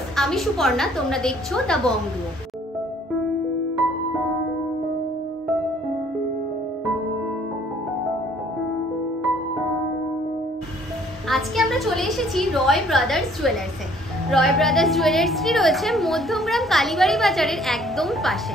Viewers, আমি সুপর্ণা, তোমরা দেখছো দ্য বং ডুও। আজকে আমরা চলে এসেছি রয় ব্রাদার্স জুয়েলার্সে। রয় ব্রাদার্স জুয়েলার্সটি রয়েছে মধ্যমগ্রাম কালীবাড়ি বাজারের একদম পাশে।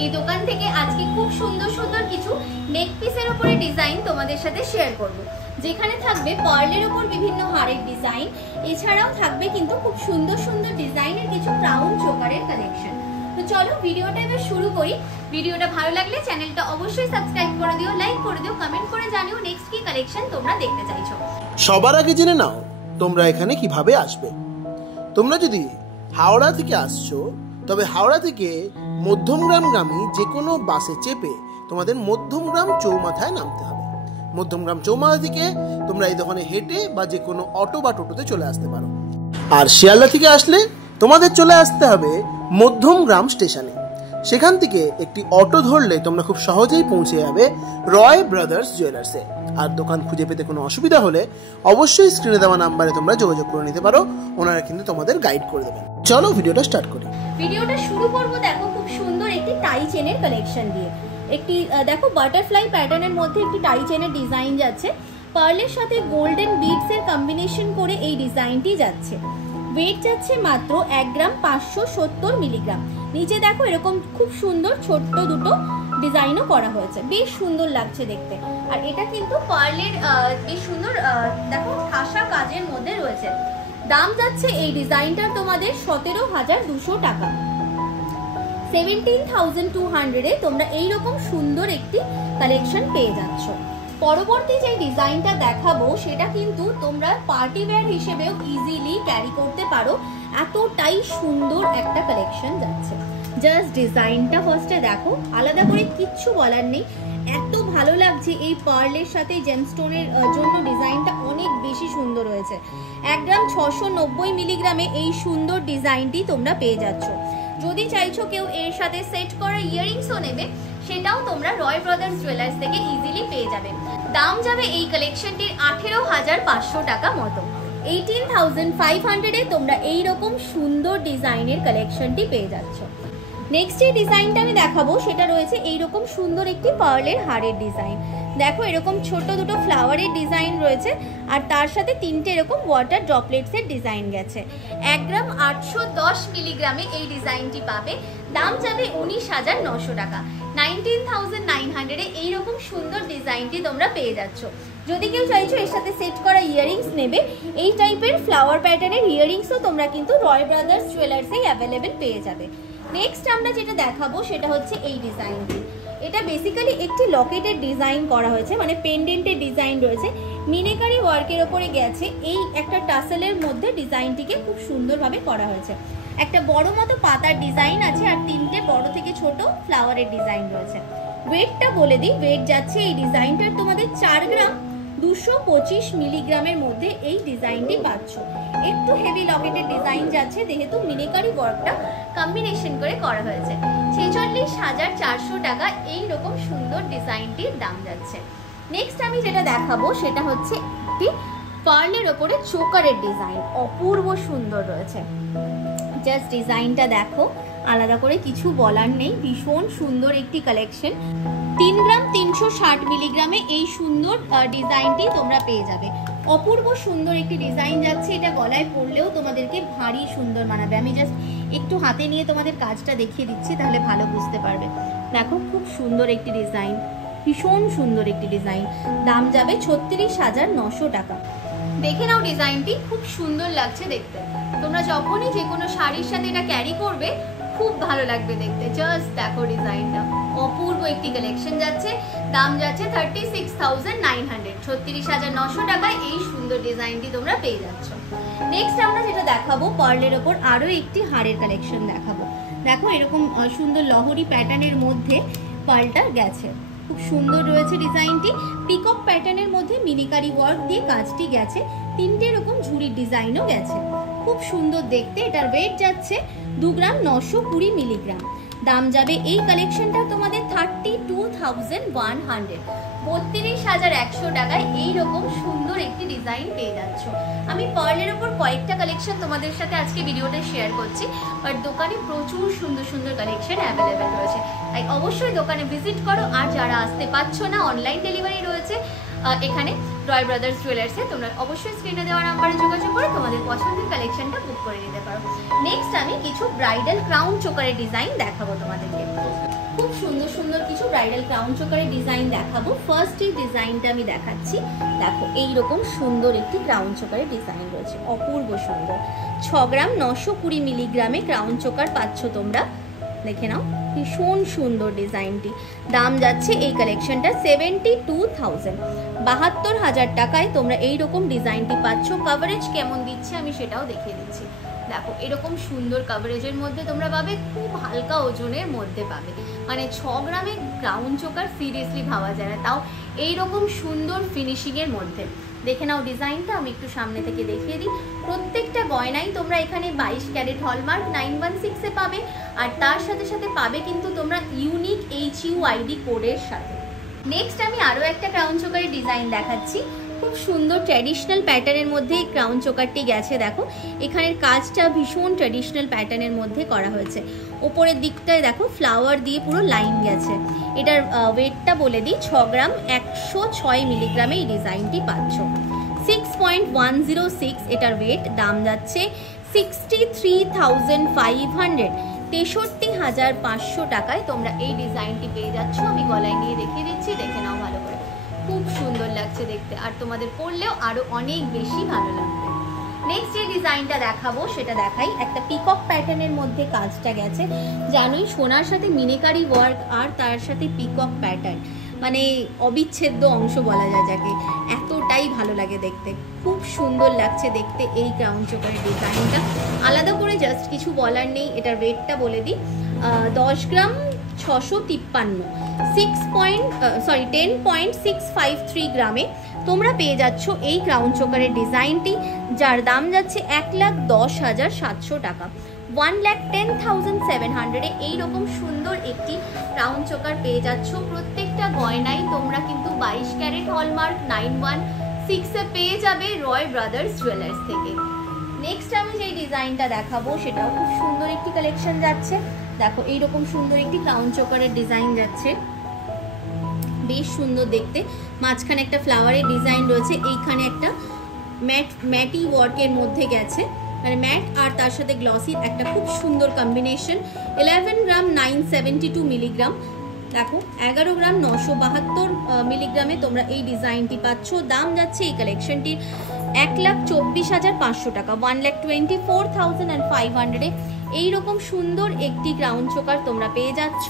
এই দোকান থেকে আজকে খুব সুন্দর সুন্দর কিছু নেক পিসের উপরে ডিজাইন তোমাদের সাথে শেয়ার করব, যেখানে থাকবে পার্লের উপর বিভিন্ন হারের ডিজাইন, এছাড়াও থাকবে কিন্তু খুব সুন্দর সুন্দর ডিজাইনের কিছু ক্রাউন চোকারের কালেকশন। তো চলো ভিডিওটা এবার শুরু করি। ভিডিওটা ভালো লাগলে চ্যানেলটা অবশ্যই সাবস্ক্রাইব করে দিও, লাইক করে দিও, কমেন্ট করে জানিও নেক্সট কি কালেকশন তোমরা দেখতে চাইছো। সবার আগে জেনে নাও তোমরা এখানে কিভাবে আসবে। তোমরা যদি হাওড়া থেকে আসছো তবে হাওড়া থেকে মধ্যমগ্রামগামী যে কোনো বাসে চেপে তোমাদের মধ্যমগ্রাম চৌমাথায় নামতে হবে। মধ্যমগ্রাম চৌমাথা থেকে তোমরা এই দোকানে হেঁটে বা যে কোনো অটো বা টোটোতে চলে আসতে পারো। আর শিয়ালদা থেকে আসলে তোমাদের চলে আসতে হবে মধ্যমগ্রাম স্টেশনে। সেখান থেকে একটি অটো ধরলে তোমরা খুব সহজেই পৌঁছে যাবে রয় ব্রাদার্স জুয়েলার্সে। আর দোকান খুঁজে পেতে কোনো অসুবিধা হলে অবশ্যই স্ক্রিনে দেওয়া নাম্বারে তোমরা যোগাযোগ করে নিতে পারো, ওনারা কিন্তু তোমাদের গাইড করে দেবেন। চলো ভিডিওটা স্টার্ট করি। ভিডিওটা শুরু করব দেখো খুব সুন্দর একটি টাই চেনের কালেকশন দিয়ে। একটি দেখো বাটারফ্লাই প্যাটার্নের মধ্যে একটি টাই চেনের ডিজাইন যাচ্ছে, পার্লের সাথে গোল্ডেন বিডস এর কম্বিনেশন করে এই ডিজাইনটি যাচ্ছে। ওয়েট যাচ্ছে মাত্র 1 গ্রাম 570 মিলিগ্রাম। নিচে দেখো এরকম খুব সুন্দর ছোট্ট দুটো ডিজাইনও করা হয়েছে, বেশ সুন্দর লাগছে দেখতে। আর এটা কিন্তু পার্লের বেশ সুন্দর দেখো ঠাসা কাজের মধ্যে রয়েছে। দাম যাচ্ছে এই ডিজাইনটার তোমাদের 17,200 টাকা। 17,200 তোমরা এইরকম সুন্দর একটি কালেকশন পেয়ে যাচ্ছ। পরবর্তী যে ডিজাইনটা দেখাবো সেটা কিন্তু তোমরা পার্টি ওয়্যার হিসেবেও ইজিলি ক্যারি করতে পারো, এতটাই সুন্দর একটা কালেকশন যাচ্ছে। জাস্ট ডিজাইনটা ফার্স্টে দেখো, আলাদা করে কিচ্ছু বলার নেই, এত ভালো লাগছে। এই পার্লের সাথে জেমস্টোনের জন্য ডিজাইনটা অনেক বেশি সুন্দর হয়েছে। 1 গ্রাম 690 মিলিগ্রামে এই সুন্দর ডিজাইনটি তোমরা পেয়ে যাচ্ছ। যদি চাইছো কেউ এর সাথে সেট করা ইয়াররিংসও নেবে, সেটাও তোমরা রয় ব্রাদার্স জুয়েলার্স থেকে ইজিলি পেয়ে যাবে। দাম যাবে এই কালেকশনটির 18,500 টাকা মতো। 18,500 তোমরা এইরকম সুন্দর ডিজাইনের কালেকশনটি পেয়ে যাচ্ছ। নেক্সট যে ডিজাইনটা আমি দেখাবো সেটা রয়েছে এইরকম সুন্দর একটি পার্লের হারের ডিজাইন। দেখো এরকম ছোট দুটো ফ্লাওয়ারের ডিজাইন রয়েছে, আর তার সাথে 3টে এরকম ওয়াটার ড্রপলেটসের ডিজাইন গেছে। 1 গ্রাম 810 মিলিগ্রামে এই ডিজাইনটি পাবে। দাম যাবে 19,900 টাকা। 19,900 এইরকম সুন্দর ডিজাইনটি তোমরা পেয়ে যাচ্ছ। যদি কেউ চাইছো এর সাথে সেট করা ইয়াররিংস নেবে, এই টাইপের ফ্লাওয়ার প্যাটার্নের ইয়াররিংসও তোমরা কিন্তু রয় ব্রাদার্স জুয়েলার্সেই অ্যাভেলেবেল পেয়ে যাবে। নেক্সট আমরা যেটা দেখাবো সেটা হচ্ছে এই ডিজাইনটি। এটা বেসিক্যালি একটি লকেটের ডিজাইন করা হয়েছে, মানে পেন্ডেন্টের ডিজাইন রয়েছে, মিনেকারি ওয়ার্কের ওপরে গেছে। এই একটা টাসেলের মধ্যে ডিজাইনটিকে খুব সুন্দরভাবে করা হয়েছে। একটা বড় মতো পাতার ডিজাইন আছে, আর 3টে বড় থেকে ছোট ফ্লাওয়ারের ডিজাইন রয়েছে। ওয়েটটা বলে দিই, ওয়েট যাচ্ছে এই ডিজাইনটার তোমাদের 4 গ্রাম 225 মিলিগ্রামের মধ্যে এই ডিজাইনটি পাচ্ছ। একটু হেভি লকেটের ডিজাইন যাচ্ছে, যেহেতু মিনেকারি ওয়ার্কটা কম্বিনেশন করে করা হয়েছে। 46,400 টাকা এইরকম সুন্দর ডিজাইনটির দাম যাচ্ছে। নেক্সট আমি যেটা দেখাবো সেটা হচ্ছে একটি পার্লের ওপরে চোকারের ডিজাইন, অপূর্ব সুন্দর রয়েছে। জাস্ট ডিজাইনটা দেখো, আলাদা করে কিছু বলার নেই, ভীষণ সুন্দর একটি কালেকশন। 3 গ্রাম 360 মিলিগ্রামে এই সুন্দর ডিজাইনটি তোমরা পেয়ে যাবে। অপূর্ব সুন্দর একটি ডিজাইন যাচ্ছে, এটা গলায় পরলেও তোমাদেরকে ভারী সুন্দর মানাবে। আমি জাস্ট একটু হাতে নিয়ে তোমাদের কাজটা দেখিয়ে দিচ্ছি, তাহলে ভালো বুঝতে পারবে। দেখো খুব সুন্দর একটি ডিজাইন, ভীষণ সুন্দর একটি ডিজাইন। দাম যাবে 36,900 টাকা। দেখে নাও ডিজাইনটি, খুব সুন্দর লাগছে দেখতে। তোমরা যখনই যে কোনো শাড়ির সাথে এটা ক্যারি করবে খুব ভালো লাগবে দেখতে। জাস্ট দেখো ডিজাইনটা, অপূর্ব একটি কালেকশন যাচ্ছে। দাম যাচ্ছে 36,900, 36,900 টাকায় এই সুন্দর ডিজাইনটি তোমরা পেয়ে যাচ্ছ। নেক্সট আমরা যেটা দেখাবো পার্লের ওপর আরো একটি হারের কালেকশন দেখাবো। দেখো এরকম সুন্দর লহরি প্যাটার্নের মধ্যে পার্লটা গেছে, খুব সুন্দর রয়েছে ডিজাইনটি। পিকক প্যাটার্নের মধ্যে মিনিকারি ওয়ার্ক দিয়ে কাজটি গেছে, 3টে এরকম ঝুড়ির ডিজাইনও গেছে, খুব সুন্দর দেখতে। এটার ওয়েট যাচ্ছে 2 গ্রাম 920 মিলিগ্রাম। দাম যাবে এই কালেকশনটা তোমাদের 32,100, 32,100 টাকায় এইরকম সুন্দর একটি ডিজাইন পেয়ে যাচ্ছ। আমি পার্লের ওপর কয়েকটা কালেকশন তোমাদের সাথে আজকে ভিডিওতে শেয়ার করছি, বাট দোকানে প্রচুর সুন্দর সুন্দর কালেকশন অ্যাভেলেবেল রয়েছে, তাই অবশ্যই দোকানে ভিজিট করো। আর যারা আসতে পারছো না, অনলাইন ডেলিভারি রয়েছে এখানে রয় ব্রাদার্স জুয়েলার্সে, তোমরা অবশ্যই স্ক্রিনে দেওয়া নাম্বারে যোগাযোগ করে তোমাদের পছন্দের কালেকশনটা বুক করে নিতে পারো। নেক্সট আমি কিছু ব্রাইডাল ক্রাউন চোকারের ডিজাইন দেখাবো তোমাদেরকে। খুব সুন্দর সুন্দর কিছু ব্রাইডাল ক্রাউন চোকারের ডিজাইন দেখাবো। ফার্স্ট এই ডিজাইনটা আমি দেখাচ্ছি, দেখো এইরকম সুন্দর একটি ক্রাউন চোকারের ডিজাইন রয়েছে, অপূর্ব সুন্দর। 6 গ্রাম 920 মিলিগ্রামে ক্রাউন চোকার পাচ্ছ তোমরা, দেখে নাও ভীষণ সুন্দর ডিজাইনটি। দাম যাচ্ছে এই কালেকশনটা 72,000, 72,000 টাকায় তোমরা এইরকম ডিজাইনটি পাচ্ছ। কভারেজ কেমন দিচ্ছে আমি সেটাও দেখিয়ে দিচ্ছি। দেখো এরকম সুন্দর কভারেজের মধ্যে তোমরা পাবে, খুব হালকা ওজনের মধ্যে পাবে, মানে 6 গ্রামে ক্রাউন চোকার সিরিয়াসলি ভাবা যায় না, তাও এইরকম সুন্দর ফিনিশিংয়ের মধ্যে। দেখে নাও ডিজাইনটা, আমি একটু সামনে থেকে দেখিয়ে দিই। প্রত্যেকটা গয়নাই তোমরা এখানে 22 ক্যারেট হলমার্ক 916-এ পাবে, আর তার সাথে সাথে পাবে কিন্তু তোমরা ইউনিক HUID কোডের সাথে। নেক্সট আমি আরও একটা ক্রাউন চোকারের ডিজাইন দেখাচ্ছি। খুব সুন্দর ট্র্যাডিশনাল প্যাটার্নের মধ্যে এই ক্রাউন চোকারটি গেছে। দেখো এখানের কাজটা ভীষণ ট্র্যাডিশনাল প্যাটার্নের মধ্যে করা হয়েছে। ওপরের দিকটায় দেখো ফ্লাওয়ার দিয়ে পুরো লাইন গেছে। এটার ওয়েটটা বলে দিই, 6 গ্রাম 106 মিলিগ্রামে এই ডিজাইনটি পাচ্ছ। 6.106 এটার ওয়েট। দাম যাচ্ছে 63,500, 63,500 টাকায় তোমরা এই ডিজাইনটি পেয়ে যাচ্ছ। আমি গলায় নিয়ে দেখিয়ে দিচ্ছি, দেখে নাও ভালো করে, খুব সুন্দর লাগছে দেখতে, আর তোমাদের পরলেও আরো অনেক বেশি ভালো লাগবে। নেক্সট যে ডিজাইনটা দেখাবো সেটা দেখাই। একটা পিকক প্যাটার্নের মধ্যে কাজটা গেছে, জানোই সোনার সাথে মিনেকারি ওয়ার্ক আর তার সাথে পিকক প্যাটার্ন, মানে অবিচ্ছেদ্য অংশ বলা যায় যাকে, এতটাই ভালো লাগে দেখতে, খুব সুন্দর লাগছে দেখতে এই ক্রাউন চোকারের ডিজাইনটা। আলাদা করে জাস্ট কিছু বলার নেই। এটার ওয়েটটা বলে দিই, 10 গ্রাম 653, 10.653 গ্রামে তোমরা পেয়ে যাচ্ছ এই ক্রাউন চোকারের ডিজাইনটি, যার দাম যাচ্ছে 1,10,700 টাকা, 1,10,700-এ এইরকম সুন্দর একটি ক্রাউন চোকার পেয়ে যাচ্ছ। প্রত্যেকটা গয়নাই তোমরা কিন্তু 22 ক্যারেট হলমার্ক 916-এ পেয়ে যাবে রয় ব্রাদার্স জুয়েলার্স থেকে। নেক্সট আমি যেই ডিজাইনটা দেখাবো সেটাও খুব সুন্দর একটি কালেকশন যাচ্ছে। দেখো এইরকম সুন্দর একটি ক্রাউন চোকারের ডিজাইন যাচ্ছে, বেশ সুন্দর দেখতে। মাঝখানে একটা ফ্লাওয়ারের ডিজাইন রয়েছে, এইখানে একটা ম্যাটি ওয়ার্কের মধ্যে গেছে, মানে ম্যাট আর তার সাথে গ্লসির একটা খুব সুন্দর কম্বিনেশন। 11 গ্রাম 972 মিলিগ্রাম, দেখো 11 গ্রাম 972 মিলিগ্রামে তোমরা এই ডিজাইনটি পাচ্ছ। দাম যাচ্ছে এই কালেকশনটির 1,24,500 টাকা, 1,24,500-এ এইরকম সুন্দর একটি ক্রাউন চোকার তোমরা পেয়ে যাচ্ছ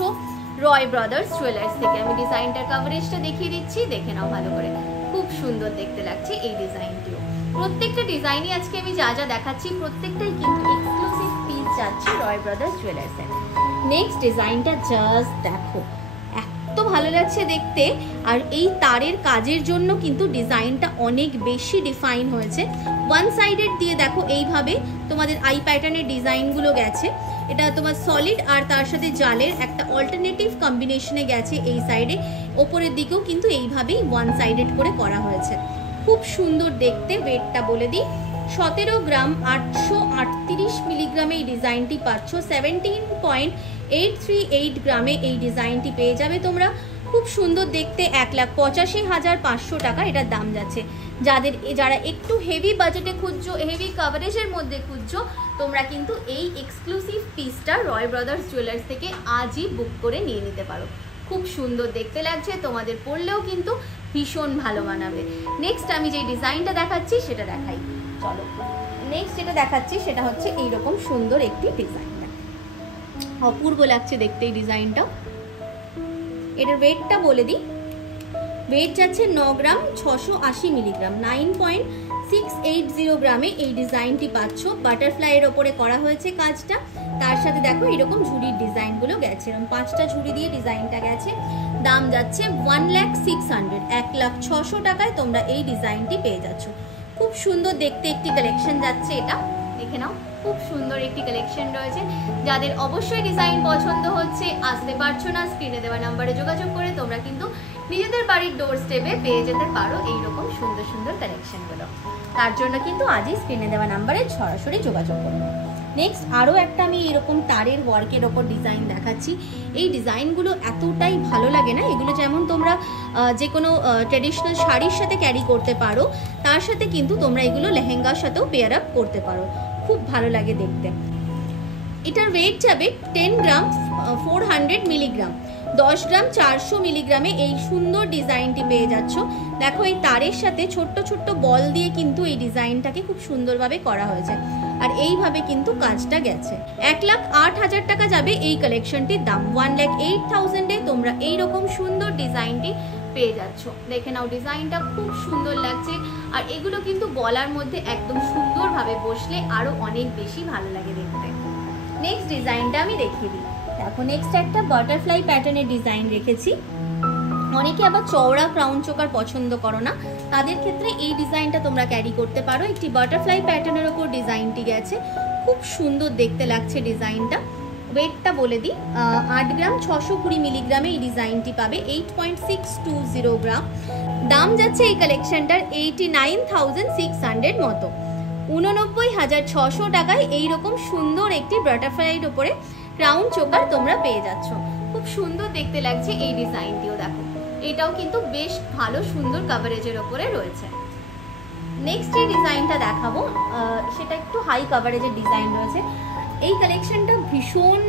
রয় ব্রাদার্স জুয়েলার্স থেকে। আমি ডিজাইনটার কভারেজটা দেখিয়ে দিচ্ছি, দেখে নাও ভালো করে, খুব সুন্দর দেখতে লাগছে এই ডিজাইনটিও। প্রত্যেকটা ডিজাইনই আজকে আমি যা যা দেখাচ্ছি প্রত্যেকটাই কিন্তু এক্সক্লুসিভ পিস যাচ্ছে রয় ব্রাদার্স জুয়েলার্সে। নেক্সট ডিজাইনটা জাস্ট দেখো, এত ভালো লাগছে দেখতে, আর এই তারের কাজের জন্য কিন্তু ডিজাইনটা অনেক বেশি ডিফাইন হয়েছে। ওয়ান সাইডের দিয়ে দেখো এইভাবে তোমাদের আই প্যাটার্নের ডিজাইনগুলো গেছে, এটা তোমার সলিড আর তার সাথে জালের একটা অল্টারনেটিভ কম্বিনেশনে গেছে এই সাইডে। ওপরের দিকেও কিন্তু এইভাবেই ওয়ান সাইডেড করে করা হয়েছে, খুব সুন্দর দেখতে। ওয়েটটা বলে দিই, 17 গ্রাম 838 মিলিগ্রামে এই ডিজাইনটি পাচ্ছ। 17.838 গ্রামে এই ডিজাইনটি পেয়ে যাবে তোমরা, খুব সুন্দর দেখতে। 1,85,500 টাকা এটার দাম যাচ্ছে। যারা একটু হেভি বাজেটে খুঁজছো, হেভি কভারেজের মধ্যে খুঁজছো, তোমরা কিন্তু এই এক্সক্লুসিভ পিসটা রয় ব্রাদার্স জুয়েলার্স থেকে আজই বুক করে নিয়ে নিতে পারো। খুব সুন্দর দেখতে লাগছে, তোমাদের পরলেও কিন্তু ভীষণ ভালো মানাবে। নেক্সট আমি যে ডিজাইনটা দেখাচ্ছি সেটা দেখাই, চলো। নেক্সট যেটা দেখাচ্ছি সেটা হচ্ছে এইরকম সুন্দর একটি ডিজাইন, অপূর্ব লাগছে দেখতে এই ডিজাইনটা। এটার ওয়েটটা বলে দিই, ওয়েট যাচ্ছে 9 গ্রাম 680 মিলিগ্রাম, 9.680 গ্রামে এই ডিজাইনটি পাচ্ছ। বাটারফ্লাইয়ের ওপরে করা হয়েছে কাজটা, তার সাথে দেখো এরকম ঝুড়ির ডিজাইনগুলো গেছে, এরকম 5টা ঝুড়ি দিয়ে ডিজাইনটা গেছে। দাম যাচ্ছে 1,600,000, 1,06,000 টাকায় তোমরা এই ডিজাইনটি পেয়ে যাচ্ছ। খুব সুন্দর দেখতে একটি কালেকশন যাচ্ছে এটা, দেখে নাও, খুব সুন্দর একটি কালেকশন রয়েছে। যাদের অবশ্যই ডিজাইন পছন্দ হচ্ছে, আসতে পারছো না, স্ক্রিনে দেওয়া নাম্বারে যোগাযোগ করে তোমরা কিন্তু নিজেদের বাড়ির ডোর স্টেপে পেয়ে যেতে পারো এইরকম সুন্দর সুন্দর কালেকশনগুলো। তার জন্য কিন্তু আজই স্ক্রিনে দেওয়া নাম্বারে সরাসরি যোগাযোগ করো। নেক্সট আরও একটা আমি এরকম তারের ওয়ার্কের ওপর ডিজাইন দেখাচ্ছি। এই ডিজাইনগুলো এতটাই ভালো লাগে না, এগুলো যেমন তোমরা যে কোনো ট্র্যাডিশনাল শাড়ির সাথে ক্যারি করতে পারো, তার সাথে কিন্তু তোমরা এগুলো লেহেঙ্গার সাথেও পেয়ার আপ করতে পারো, খুব ভালো লাগে দেখতে। এটার ওয়েট যাবে 10 গ্রাম 400 মিলিগ্রাম, 10 গ্রাম 400 মিলিগ্রামে এই সুন্দর ডিজাইনটি পেয়ে যাচ্ছ। দেখো এই তারের সাথে ছোট্ট ছোট্ট বল দিয়ে কিন্তু এই ডিজাইনটাকে খুব সুন্দরভাবে করা হয়েছে, আর এইভাবে কিন্তু কাজটা গেছে। 1,08,000 টাকা যাবে এই কালেকশনটির দাম। 1,08,000-এ তোমরা এইরকম সুন্দর ডিজাইনটি পেয়ে যাচ্ছ। দেখে নাও ডিজাইনটা খুব সুন্দর লাগছে, আর এগুলো কিন্তু গলার মধ্যে একদম সুন্দরভাবে বসলে আরো অনেক বেশি ভালো লাগে দেখতে। নেক্সট ডিজাইনটা আমি দেখিয়ে দিই। দেখো নেক্সট একটা বাটারফ্লাই প্যাটার্নের ডিজাইন রেখেছি। অনেকে আবার চওড়া ক্রাউন চোকার পছন্দ করো না, তাদের ক্ষেত্রে এই ডিজাইনটা তোমরা ক্যারি করতে পারো। একটি বাটারফ্লাই প্যাটার্নের ওপর ডিজাইনটি গেছে, খুব সুন্দর দেখতে লাগছে ডিজাইনটা। ওয়েটটা বলে দিই, 8 গ্রাম 620 মিলিগ্রামে এই ডিজাইনটি পাবে, 8.620 গ্রাম। দাম যাচ্ছে এই কালেকশনটার 89,600 মতো। 89,600 টাকায় এইরকম সুন্দর একটি বাটারফ্লাইয়ের ওপরে ক্রাউন চোকার তোমরা পেয়ে যাচ্ছ। খুব সুন্দর দেখতে লাগছে এই ডিজাইনটিও। দেখো এটাও কিন্তু বেশ ভালো সুন্দর কভারেজের ওপরে রয়েছে। নেক্সট এই ডিজাইনটা দেখাবো, সেটা একটু হাই কভারেজের ডিজাইন রয়েছে। এই কালেকশনটা ভীষণ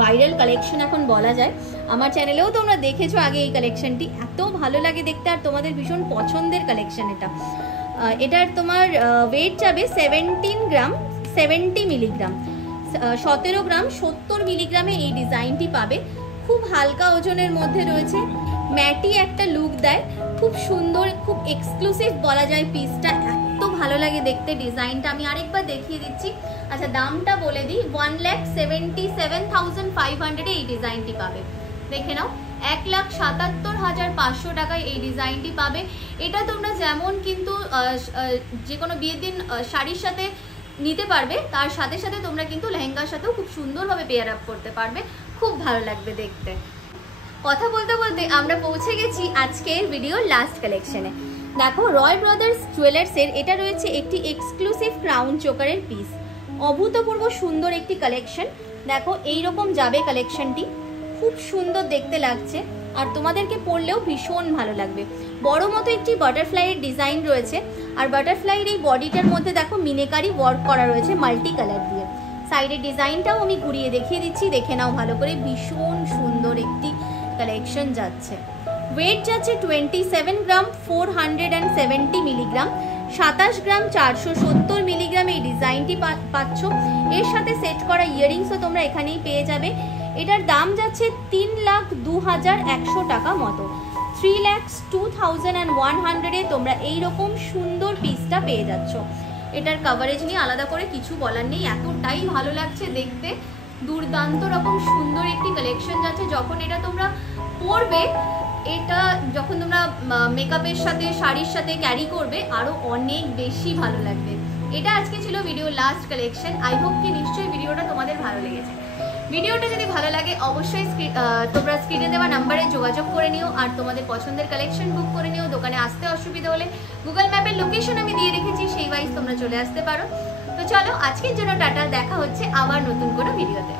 ভাইরাল কালেকশন এখন বলা যায়। আমার চ্যানেলেও তোমরা দেখেছো আগে এই কালেকশনটি, এত ভালো লাগে দেখতে, আর তোমাদের ভীষণ পছন্দের কালেকশন এটা। এটার তোমার ওয়েট যাবে 17 গ্রাম 70 মিলিগ্রাম, 17 গ্রাম 70 মিলিগ্রামে এই ডিজাইনটি পাবে। খুব হালকা ওজনের মধ্যে রয়েছে, ম্যাটি একটা লুক দেয়, খুব সুন্দর, খুব এক্সক্লুসিভ বলা যায় পিসটা, এত ভালো লাগে দেখতে ডিজাইনটা। আমি আরেকবার দেখিয়ে দিচ্ছি। আচ্ছা দামটা বলে দিই, 1,77,500-এ এই ডিজাইনটি পাবে। দেখে নাও 1,77,500 টাকায় এই ডিজাইনটি পাবে। এটা তোমরা যেমন কিন্তু যে কোনো বিয়ের দিন শাড়ির সাথে নিতে পারবে, তার সাথে সাথে তোমরা কিন্তু লেহেঙ্গার সাথেও খুব সুন্দরভাবে পেয়ার আপ করতে পারবে, খুব ভালো লাগবে দেখতে। কথা বলতে বলতে আমরা পৌঁছে গেছি আজকের ভিডিওর লাস্ট কালেকশনে। দেখো রয় ব্রাদার্স জুয়েলার্সের এটা রয়েছে একটি এক্সক্লুসিভ ক্রাউন চোকারের পিস, অভূতপূর্ব সুন্দর একটি কালেকশন। দেখো এইরকম যাবে কালেকশনটি, খুব সুন্দর দেখতে লাগছে, আর তোমাদেরকে পরলেও ভীষণ ভালো লাগবে। বড় মতো একটি বাটারফ্লাইয়ের ডিজাইন রয়েছে, আর বাটারফ্লাইয়ের এই বডিটার মধ্যে দেখো মিনেকারি ওয়ার্ক করা রয়েছে মাল্টি কালার দিয়ে। সাইডের ডিজাইনটাও আমি ঘুরিয়ে দেখিয়ে দিচ্ছি, দেখে নাও ভালো করে, ভীষণ সুন্দর একটি কালেকশন যাচ্ছে। ওয়েট যাচ্ছে 27 গ্রাম 470 মিলিগ্রাম, 27 গ্রাম 470 মিলিগ্রাম এই ডিজাইনটি পাচ্ছ। এর সাথে সেট করা ইয়াররিংসও তোমরা এখানেই পেয়ে যাবে। এটার দাম যাচ্ছে 3,02,100 টাকা মতো। 3,02,100-এ তোমরা এইরকম সুন্দর পিসটা পেয়ে যাচ্ছ। এটার কভারেজ নিয়ে আলাদা করে কিছু বলার নেই, এতটাই ভালো লাগছে দেখতে, দুর্দান্ত রকম সুন্দর একটি কালেকশন যাচ্ছে। যখন এটা তোমরা পরবে, এটা যখন তোমরা মেকআপের সাথে শাড়ির সাথে ক্যারি করবে, আরও অনেক বেশি ভালো লাগবে। এটা আজকে ছিল video last collection. I hope কি নিশ্চয়ই ভিডিওটা তোমাদের ভালো লেগেছে। ভিডিওটা যদি ভালো লাগে অবশ্যই তোমরা স্ক্রিনে দেওয়া নাম্বারে যোগাযোগ করে নিও, আর তোমাদের পছন্দের কালেকশন বুক করে নিও। দোকানে আসতে অসুবিধা হলে গুগল ম্যাপের লোকেশন আমি দিয়ে রেখেছি, সেই ওয়াইজ তোমরা চলে আসতে পারো। তো চলো আজকের জন্য টাটা, দেখা হচ্ছে আবার নতুন কোনো ভিডিওতে।